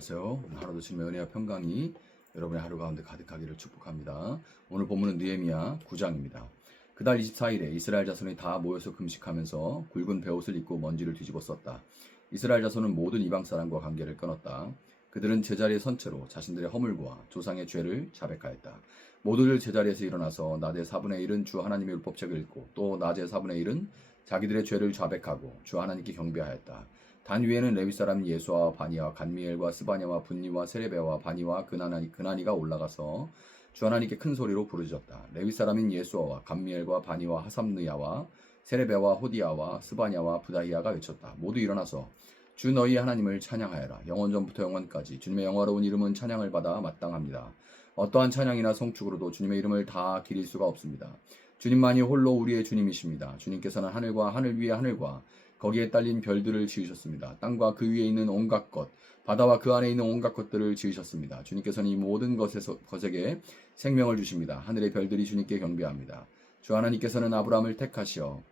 안녕하세요. 하루도 주님의 은혜와 평강이 여러분의 하루 가운데 가득하기를 축복합니다. 오늘 본문은 느헤미야 9장입니다. 그달 24일에 이스라엘 자손이 다 모여서 금식하면서 굵은 베옷을 입고 먼지를 뒤집어 썼다. 이스라엘 자손은 모든 이방 사람과 관계를 끊었다. 그들은 제자리에 선 채로 자신들의 허물과 조상의 죄를 자백하였다. 모두들 제자리에서 일어나서 낮의 4분의 1은 주 하나님의 율법책을 읽고 또 낮의 4분의 1은 자기들의 죄를 자백하고 주 하나님께 경배하였다. 단 위에는 레위 사람 예수와 바니와 간미엘과 스바냐와 분니와 세레베와 바니와 그나니가 올라가서 주 하나님께 큰 소리로 부르짖었다. 레위 사람인 예수와 간미엘과 바니와 하삼느야와 세레베와 호디야와 스바냐와 부다히야가 외쳤다. 모두 일어나서 주 너희 하나님을 찬양하여라. 영원전부터 영원까지 주님의 영화로운 이름은 찬양을 받아 마땅합니다. 어떠한 찬양이나 송축으로도 주님의 이름을 다 기릴 수가 없습니다. 주님만이 홀로 우리의 주님이십니다. 주님께서는 하늘과 하늘 위의 하늘과 거기에 딸린 별들을 지으셨습니다. 땅과 그 위에 있는 온갖 것, 바다와 그 안에 있는 온갖 것들을 지으셨습니다. 주님께서는 이 모든 것에게 생명을 주십니다. 하늘의 별들이 주님께 경배합니다. 주 하나님께서는 아브라함을 택하시어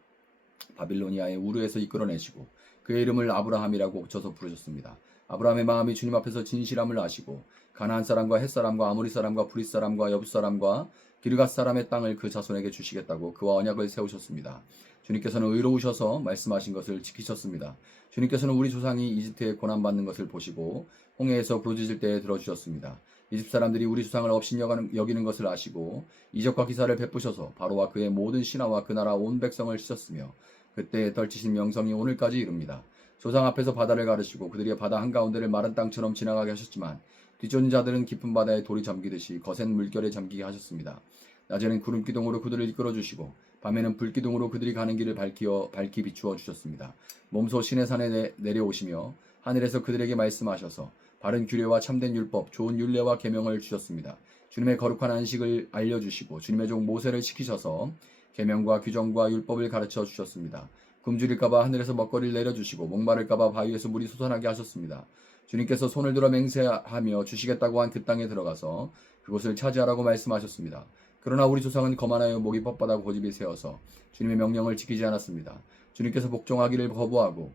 바빌로니아의 우르에서 이끌어내시고 그의 이름을 아브라함이라고 붙여서 부르셨습니다. 아브라함의 마음이 주님 앞에서 진실함을 아시고 가나안 사람과 헷 사람과 아모리 사람과 브릿 사람과 여부 사람과 기르갓 사람의 땅을 그 자손에게 주시겠다고 그와 언약을 세우셨습니다. 주님께서는 의로우셔서 말씀하신 것을 지키셨습니다. 주님께서는 우리 조상이 이집트에 고난받는 것을 보시고 홍해에서 부르짖을 때에 들어주셨습니다. 이집트 사람들이 우리 조상을 업신여기는 것을 아시고 이적과 기사를 베푸셔서 바로와 그의 모든 신하와 그 나라 온 백성을 치셨으며 그때 떨치신 명성이 오늘까지 이릅니다. 조상 앞에서 바다를 가르시고 그들이 바다 한가운데를 마른 땅처럼 지나가게 하셨지만 뒤쫓는 자들은 깊은 바다에 돌이 잠기듯이 거센 물결에 잠기게 하셨습니다. 낮에는 구름 기둥으로 그들을 이끌어 주시고 밤에는 불 기둥으로 그들이 가는 길을 밝히 비추어 주셨습니다. 몸소 시내 산에 내려오시며 하늘에서 그들에게 말씀하셔서 바른 규례와 참된 율법, 좋은 율례와 계명을 주셨습니다. 주님의 거룩한 안식을 알려주시고 주님의 종 모세를 시키셔서 계명과 규정과 율법을 가르쳐 주셨습니다. 굶주릴까봐 하늘에서 먹거리를 내려주시고 목마를까봐 바위에서 물이 솟아나게 하셨습니다. 주님께서 손을 들어 맹세하며 주시겠다고 한 그 땅에 들어가서 그곳을 차지하라고 말씀하셨습니다. 그러나 우리 조상은 거만하여 목이 뻣뻣하고 고집이 세어서 주님의 명령을 지키지 않았습니다. 주님께서 복종하기를 거부하고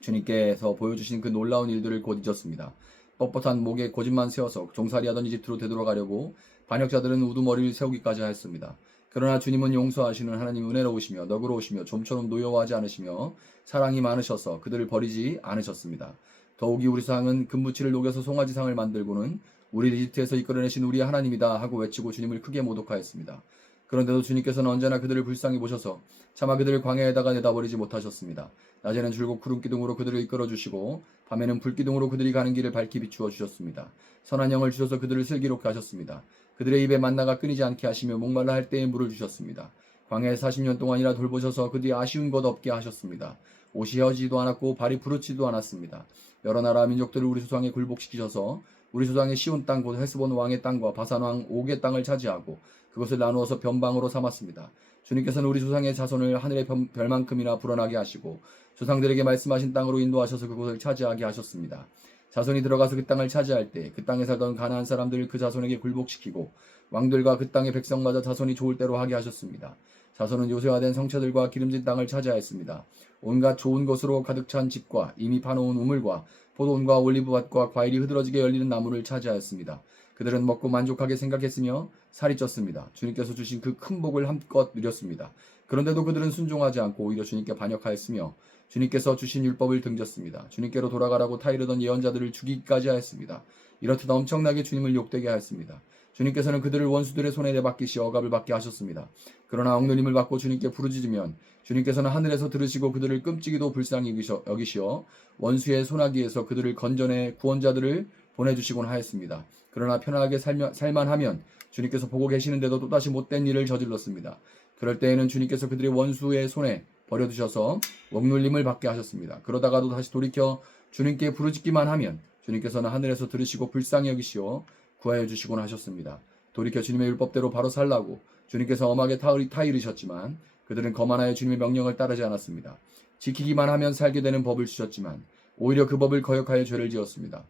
주님께서 보여주신 그 놀라운 일들을 곧 잊었습니다. 뻣뻣한 목에 고집만 세워서 종살이하던 이집트로 되돌아가려고 반역자들은 우두머리를 세우기까지 하였습니다. 그러나 주님은 용서하시는 하나님 은혜로우시며 너그러우시며 좀처럼 노여워하지 않으시며 사랑이 많으셔서 그들을 버리지 않으셨습니다. 더욱이 우리 조상은 금부치를 녹여서 송아지상을 만들고는 우리 이집트에서 이끌어내신 우리의 하나님이다 하고 외치고 주님을 크게 모독하였습니다. 그런데도 주님께서는 언제나 그들을 불쌍히 보셔서 차마 그들을 광야에다가 내다버리지 못하셨습니다. 낮에는 줄곧 구름 기둥으로 그들을 이끌어 주시고 밤에는 불 기둥으로 그들이 가는 길을 밝히 비추어 주셨습니다. 선한 영을 주셔서 그들을 슬기롭게 하셨습니다. 그들의 입에 만나가 끊이지 않게 하시며 목말라 할 때에 물을 주셨습니다. 광야에 40년 동안이나 돌보셔서 그들이 아쉬운 것 없게 하셨습니다. 옷이 헤어지지도 않았고 발이 부르치지도 않았습니다. 여러 나라 민족들을 우리 조상에 굴복시키셔서 우리 조상의 시온 땅 곧 헤스본 왕의 땅과 바산 왕 옥의 땅을 차지하고 그것을 나누어서 변방으로 삼았습니다. 주님께서는 우리 조상의 자손을 하늘의 별만큼이나 불어나게 하시고 조상들에게 말씀하신 땅으로 인도하셔서 그곳을 차지하게 하셨습니다. 자손이 들어가서 그 땅을 차지할 때 그 땅에 살던 가나안 사람들을 그 자손에게 굴복시키고 왕들과 그 땅의 백성마저 자손이 좋을 대로 하게 하셨습니다. 자손은 요새화된 성체들과 기름진 땅을 차지하였습니다. 온갖 좋은 것으로 가득 찬 집과 이미 파놓은 우물과 포도원과 올리브밭과 과일이 흐드러지게 열리는 나무를 차지하였습니다. 그들은 먹고 만족하게 생각했으며 살이 쪘습니다. 주님께서 주신 그 큰 복을 한껏 누렸습니다. 그런데도 그들은 순종하지 않고 오히려 주님께 반역하였으며 주님께서 주신 율법을 등졌습니다. 주님께로 돌아가라고 타이르던 예언자들을 죽이기까지 하였습니다. 이렇듯 엄청나게 주님을 욕되게 하였습니다. 주님께서는 그들을 원수들의 손에 내맡기시어 억압을 받게 하셨습니다. 그러나 억눌림을 받고 주님께 부르짖으면 주님께서는 하늘에서 들으시고 그들을 끔찍이도 불쌍히 여기시어 원수의 손아귀에서 그들을 건져내 구원자들을 보내주시곤 하였습니다. 그러나 편안하게 살만하면 주님께서 보고 계시는데도 또다시 못된 일을 저질렀습니다. 그럴 때에는 주님께서 그들의 원수의 손에 버려두셔서 억눌림을 받게 하셨습니다. 그러다가도 다시 돌이켜 주님께 부르짖기만 하면 주님께서는 하늘에서 들으시고 불쌍히 여기시어 구하여 주시곤 하셨습니다. 돌이켜 주님의 율법대로 바로 살라고 주님께서 엄하게 타이르셨지만 그들은 거만하여 주님의 명령을 따르지 않았습니다. 지키기만 하면 살게 되는 법을 주셨지만 오히려 그 법을 거역하여 죄를 지었습니다.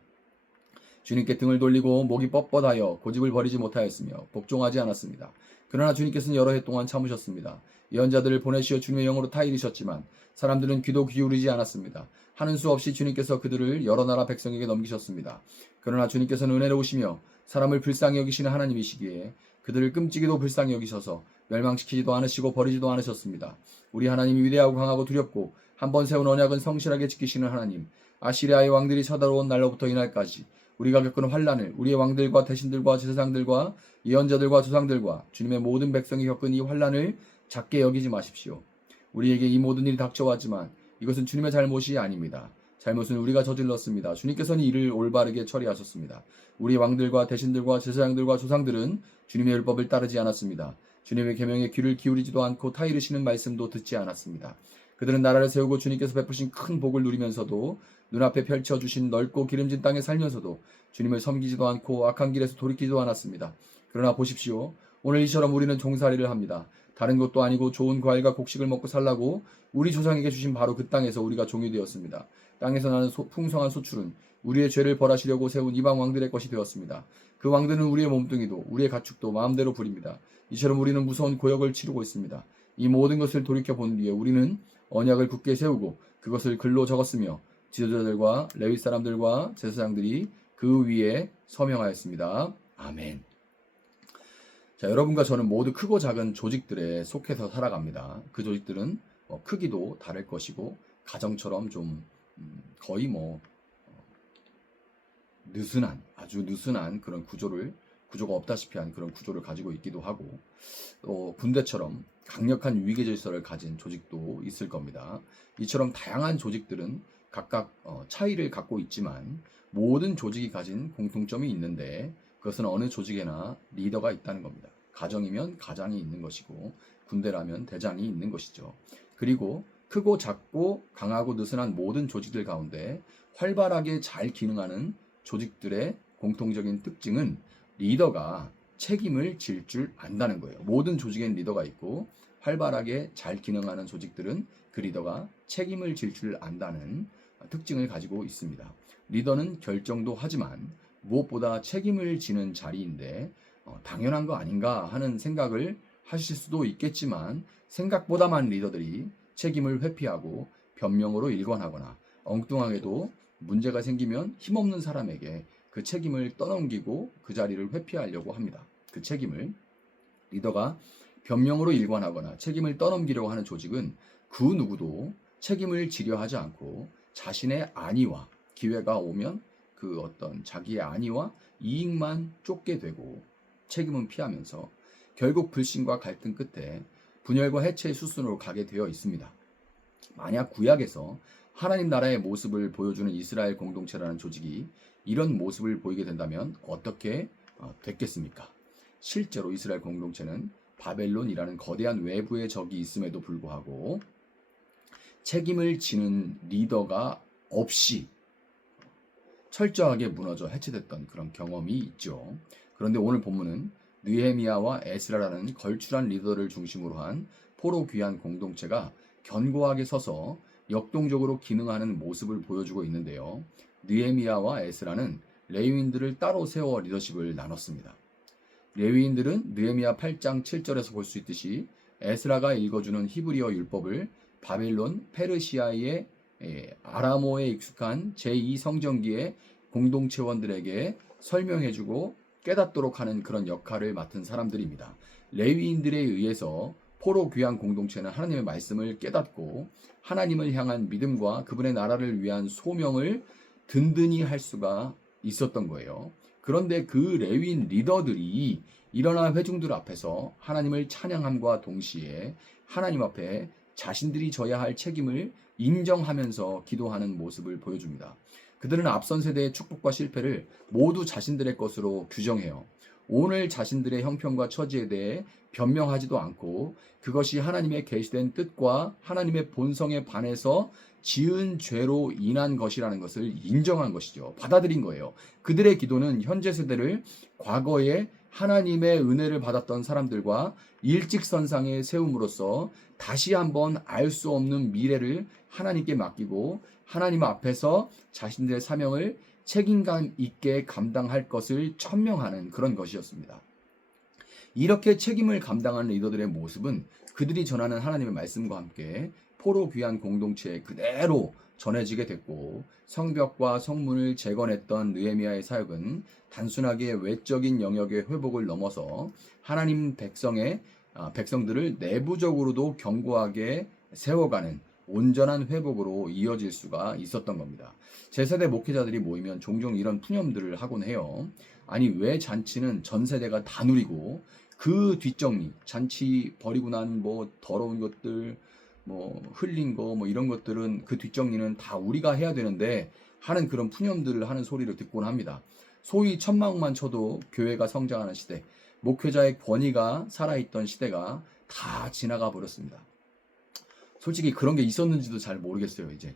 주님께 등을 돌리고 목이 뻣뻣하여 고집을 버리지 못하였으며 복종하지 않았습니다. 그러나 주님께서는 여러 해 동안 참으셨습니다. 예언자들을 보내시어 주님의 영으로 타이르셨지만 사람들은 귀도 기울이지 않았습니다. 하는 수 없이 주님께서 그들을 여러 나라 백성에게 넘기셨습니다. 그러나 주님께서는 은혜로우시며 사람을 불쌍히 여기시는 하나님이시기에 그들을 끔찍이도 불쌍히 여기셔서 멸망시키지도 않으시고 버리지도 않으셨습니다. 우리 하나님이 위대하고 강하고 두렵고 한 번 세운 언약은 성실하게 지키시는 하나님, 아시리아의 왕들이 쳐들어온 날로부터 이날까지 우리가 겪은 환난을 우리의 왕들과 대신들과 제사장들과 예언자들과 조상들과 주님의 모든 백성이 겪은 이 환난을 작게 여기지 마십시오. 우리에게 이 모든 일이 닥쳐왔지만 이것은 주님의 잘못이 아닙니다. 잘못은 우리가 저질렀습니다. 주님께서는 이를 올바르게 처리하셨습니다. 우리 왕들과 대신들과 제사장들과 조상들은 주님의 율법을 따르지 않았습니다. 주님의 계명에 귀를 기울이지도 않고 타이르시는 말씀도 듣지 않았습니다. 그들은 나라를 세우고 주님께서 베푸신 큰 복을 누리면서도 눈앞에 펼쳐주신 넓고 기름진 땅에 살면서도 주님을 섬기지도 않고 악한 길에서 돌이키지도 않았습니다. 그러나 보십시오. 오늘 이처럼 우리는 종살이를 합니다. 다른 것도 아니고 좋은 과일과 곡식을 먹고 살라고 우리 조상에게 주신 바로 그 땅에서 우리가 종이 되었습니다. 땅에서 나는 풍성한 소출은 우리의 죄를 벌하시려고 세운 이방 왕들의 것이 되었습니다. 그 왕들은 우리의 몸뚱이도 우리의 가축도 마음대로 부립니다. 이처럼 우리는 무서운 고역을 치르고 있습니다. 이 모든 것을 돌이켜본 뒤에 우리는 언약을 굳게 세우고 그것을 글로 적었으며 지도자들과 레위 사람들과 제사장들이 그 위에 서명하였습니다. 아멘. 자, 여러분과 저는 모두 크고 작은 조직들에 속해서 살아갑니다. 그 조직들은 크기도 다를 것이고 가정처럼 좀 거의 느슨한, 아주 느슨한 그런 구조가 없다시피 한 그런 구조를 가지고 있기도 하고, 또 군대처럼 강력한 위계 질서를 가진 조직도 있을 겁니다. 이처럼 다양한 조직들은 각각 차이를 갖고 있지만 모든 조직이 가진 공통점이 있는데 그것은 어느 조직에나 리더가 있다는 겁니다. 가정이면 가장이 있는 것이고 군대라면 대장이 있는 것이죠. 그리고 크고 작고 강하고 느슨한 모든 조직들 가운데 활발하게 잘 기능하는 조직들의 공통적인 특징은 리더가 책임을 질 줄 안다는 거예요. 모든 조직엔 리더가 있고 활발하게 잘 기능하는 조직들은 그 리더가 책임을 질 줄 안다는 특징을 가지고 있습니다. 리더는 결정도 하지만 무엇보다 책임을 지는 자리인데 당연한 거 아닌가 하는 생각을 하실 수도 있겠지만 생각보다 많은 리더들이 책임을 회피하고 변명으로 일관하거나 엉뚱하게도 문제가 생기면 힘없는 사람에게 그 책임을 떠넘기고 그 자리를 회피하려고 합니다. 그 책임을 리더가 변명으로 일관하거나 책임을 떠넘기려고 하는 조직은 그 누구도 책임을 지려 하지 않고 자신의 안위와 기회가 오면 그 어떤 자기의 안위와 이익만 쫓게 되고 책임은 피하면서 결국 불신과 갈등 끝에 분열과 해체의 수순으로 가게 되어 있습니다. 만약 구약에서 하나님 나라의 모습을 보여주는 이스라엘 공동체라는 조직이 이런 모습을 보이게 된다면 어떻게 됐겠습니까? 실제로 이스라엘 공동체는 바벨론이라는 거대한 외부의 적이 있음에도 불구하고 책임을 지는 리더가 없이 철저하게 무너져 해체됐던 그런 경험이 있죠. 그런데 오늘 본문은 느헤미야와 에스라라는 걸출한 리더를 중심으로 한 포로 귀한 공동체가 견고하게 서서 역동적으로 기능하는 모습을 보여주고 있는데요. 느헤미야와 에스라는 레위인들을 따로 세워 리더십을 나눴습니다. 레위인들은 느헤미야 8장 7절에서 볼 수 있듯이 에스라가 읽어주는 히브리어 율법을 바벨론, 페르시아의 아람어에 익숙한 제2성전기의 공동체원들에게 설명해주고 깨닫도록 하는 그런 역할을 맡은 사람들입니다. 레위인들에 의해서 포로 귀한 공동체는 하나님의 말씀을 깨닫고 하나님을 향한 믿음과 그분의 나라를 위한 소명을 든든히 할 수가 있었던 거예요. 그런데 그 레위인 리더들이 일어나 회중들 앞에서 하나님을 찬양함과 동시에 하나님 앞에 자신들이 져야 할 책임을 인정하면서 기도하는 모습을 보여줍니다. 그들은 앞선 세대의 축복과 실패를 모두 자신들의 것으로 규정해요. 오늘 자신들의 형편과 처지에 대해 변명하지도 않고 그것이 하나님의 계시된 뜻과 하나님의 본성에 반해서 지은 죄로 인한 것이라는 것을 인정한 것이죠. 받아들인 거예요. 그들의 기도는 현재 세대를 과거에 하나님의 은혜를 받았던 사람들과 일직선상에 세움으로써 다시 한번 알 수 없는 미래를 하나님께 맡기고 하나님 앞에서 자신들의 사명을 책임감 있게 감당할 것을 천명하는 그런 것이었습니다. 이렇게 책임을 감당하는 리더들의 모습은 그들이 전하는 하나님의 말씀과 함께 포로 귀한 공동체에 그대로 전해지게 됐고, 성벽과 성문을 재건했던 느헤미야의 사역은 단순하게 외적인 영역의 회복을 넘어서 하나님 백성들을 내부적으로도 견고하게 세워가는 온전한 회복으로 이어질 수가 있었던 겁니다. 제 세대 목회자들이 모이면 종종 이런 푸념들을 하곤 해요. 아니, 왜 잔치는 전 세대가 다 누리고 그 뒷정리, 잔치 버리고 난 뭐 더러운 것들, 뭐 흘린 거, 뭐 이런 것들은 그 뒷정리는 다 우리가 해야 되는데 하는 그런 푸념들을 하는 소리를 듣곤 합니다. 소위 천막만 쳐도 교회가 성장하는 시대, 목회자의 권위가 살아있던 시대가 다 지나가 버렸습니다. 솔직히 그런 게 있었는지도 잘 모르겠어요. 이제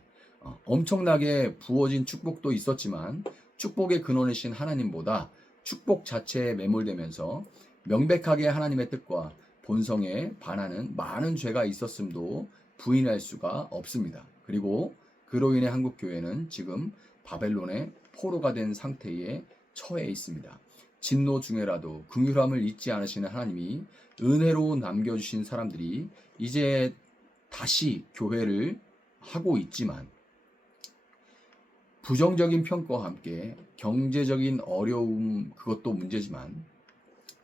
엄청나게 부어진 축복도 있었지만 축복의 근원이신 하나님보다 축복 자체에 매몰되면서 명백하게 하나님의 뜻과 본성에 반하는 많은 죄가 있었음도 부인할 수가 없습니다. 그리고 그로 인해 한국 교회는 지금 바벨론의 포로가 된 상태에 처해 있습니다. 진노 중에라도 긍휼함을 잊지 않으시는 하나님이 은혜로 남겨주신 사람들이 이제 다시 교회를 하고 있지만, 부정적인 평가와 함께 경제적인 어려움, 그것도 문제지만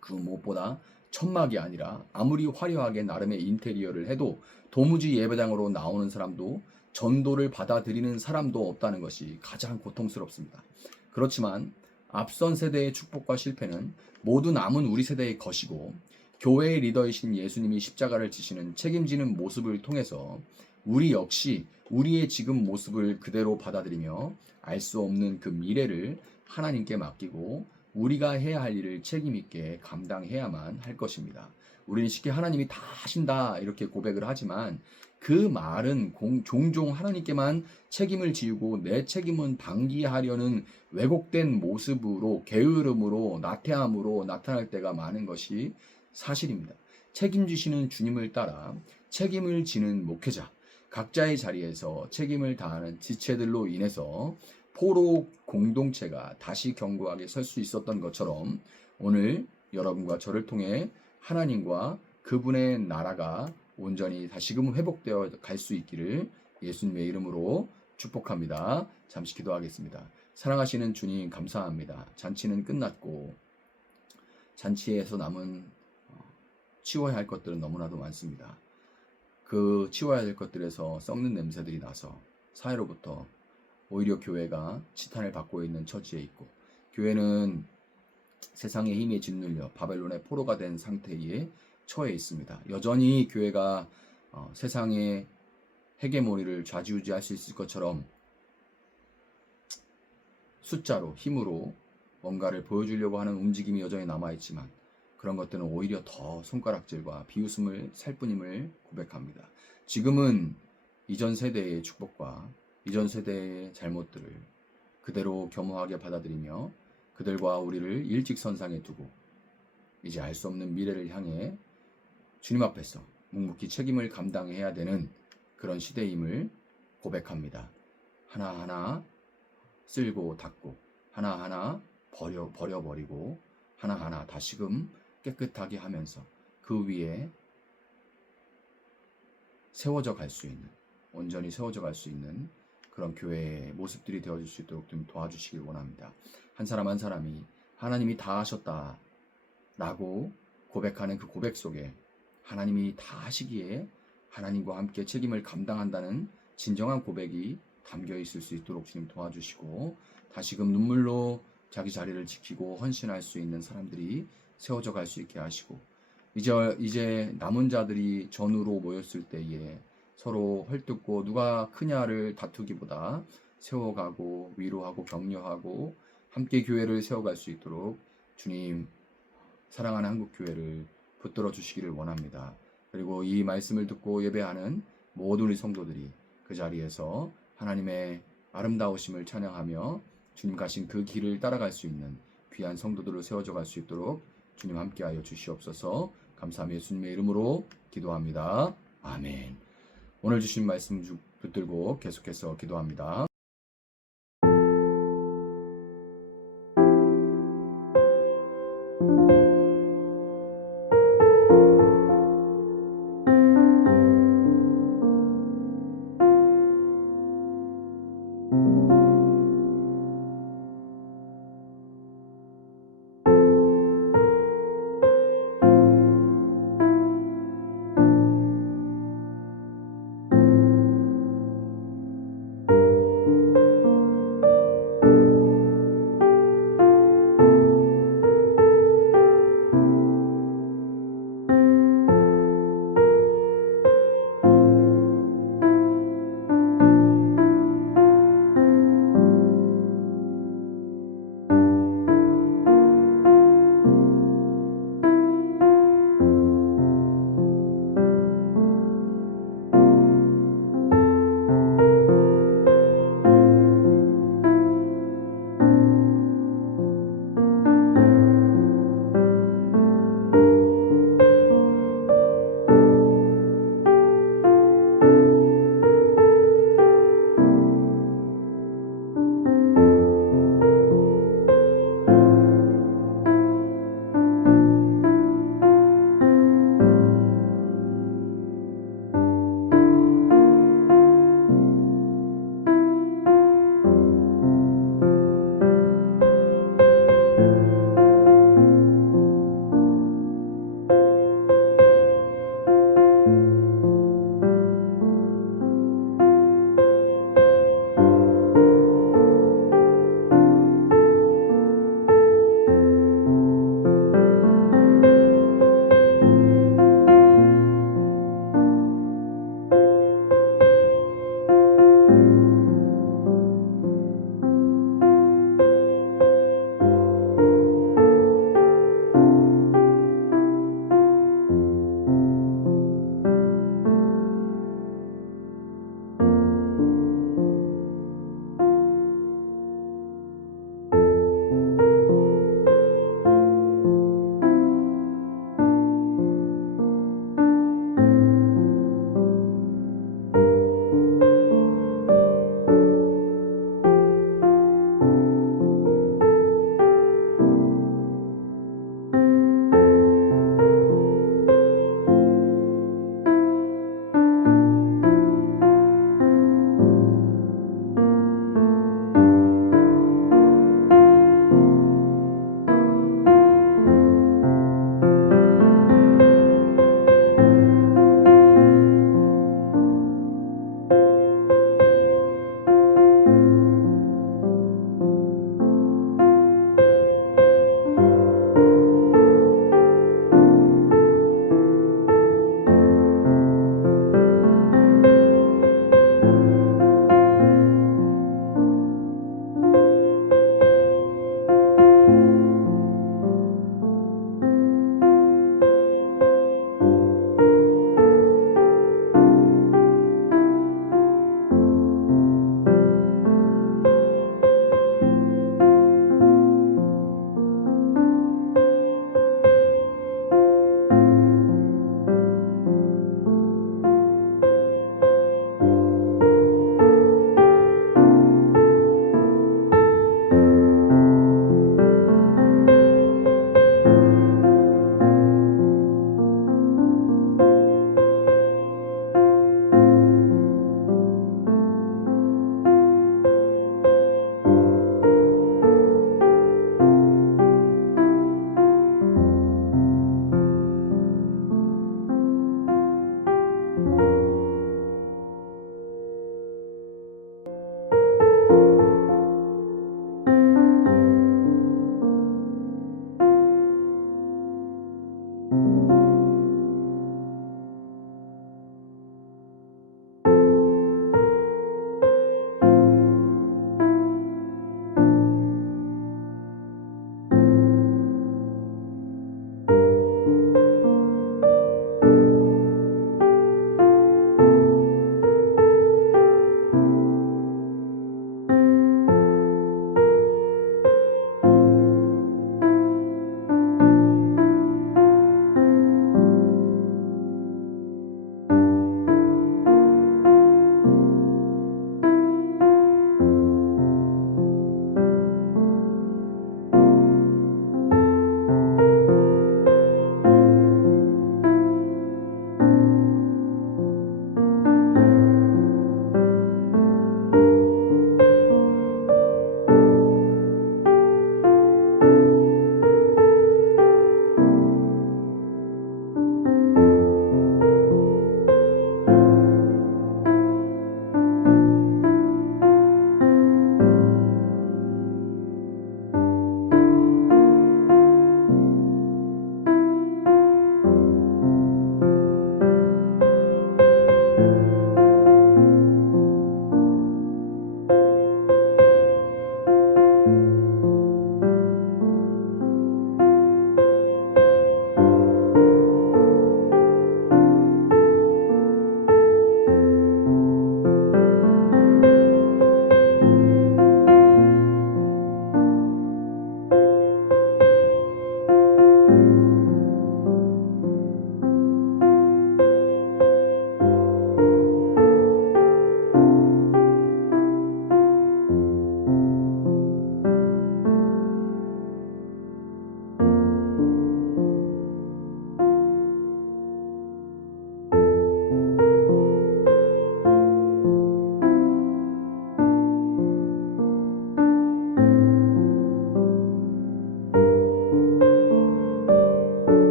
그 무엇보다 천막이 아니라 아무리 화려하게 나름의 인테리어를 해도 도무지 예배당으로 나오는 사람도 전도를 받아들이는 사람도 없다는 것이 가장 고통스럽습니다. 그렇지만 앞선 세대의 축복과 실패는 모두 남은 우리 세대의 것이고, 교회의 리더이신 예수님이 십자가를 지시는 책임지는 모습을 통해서 우리 역시 우리의 지금 모습을 그대로 받아들이며 알 수 없는 그 미래를 하나님께 맡기고 우리가 해야 할 일을 책임있게 감당해야만 할 것입니다. 우리는 쉽게 하나님이 다 하신다 이렇게 고백을 하지만 그 말은 종종 하나님께만 책임을 지우고 내 책임은 방기하려는 왜곡된 모습으로, 게으름으로, 나태함으로 나타날 때가 많은 것이 사실입니다. 책임지시는 주님을 따라 책임을 지는 목회자, 각자의 자리에서 책임을 다하는 지체들로 인해서 포로 공동체가 다시 견고하게 설 수 있었던 것처럼 오늘 여러분과 저를 통해 하나님과 그분의 나라가 온전히 다시금 회복되어 갈 수 있기를 예수님의 이름으로 축복합니다. 잠시 기도하겠습니다. 사랑하시는 주님, 감사합니다. 잔치는 끝났고 잔치에서 남은 치워야 할 것들은 너무나도 많습니다. 그 치워야 될 것들에서 썩는 냄새들이 나서 사회로부터 오히려 교회가 지탄을 받고 있는 처지에 있고, 교회는 세상의 힘에 짓눌려 바벨론의 포로가 된 상태에 처해 있습니다. 여전히 교회가 세상의 헤게모니를 좌지우지할 수 있을 것처럼 숫자로, 힘으로 뭔가를 보여주려고 하는 움직임이 여전히 남아있지만 그런 것들은 오히려 더 손가락질과 비웃음을 살 뿐임을 고백합니다. 지금은 이전 세대의 축복과 이전 세대의 잘못들을 그대로 겸허하게 받아들이며 그들과 우리를 일직선상에 두고 이제 알 수 없는 미래를 향해 주님 앞에서 묵묵히 책임을 감당해야 되는 그런 시대임을 고백합니다. 하나하나 쓸고 닦고 하나하나 버려버리고 하나하나 다시금 깨끗하게 하면서 그 위에 세워져 갈 수 있는, 온전히 세워져 갈 수 있는 그런 교회의 모습들이 되어줄 수 있도록 좀 도와주시길 원합니다. 한 사람 한 사람이 하나님이 다 하셨다 라고 고백하는 그 고백 속에 하나님이 다 하시기에 하나님과 함께 책임을 감당한다는 진정한 고백이 담겨 있을 수 있도록 주님 도와주시고, 다시금 눈물로 자기 자리를 지키고 헌신할 수 있는 사람들이 세워져 갈 수 있게 하시고, 이제 남은 자들이 전으로 모였을 때에 서로 헐뜯고 누가 크냐를 다투기보다 세워가고 위로하고 격려하고 함께 교회를 세워갈 수 있도록 주님, 사랑하는 한국교회를 붙들어 주시기를 원합니다. 그리고 이 말씀을 듣고 예배하는 모든 우리 성도들이 그 자리에서 하나님의 아름다우심을 찬양하며 주님 가신 그 길을 따라갈 수 있는 귀한 성도들을 세워져 갈 수 있도록 주님 함께하여 주시옵소서. 감사하며 예수님의 이름으로 기도합니다. 아멘. 오늘 주신 말씀 붙들고 계속해서 기도합니다.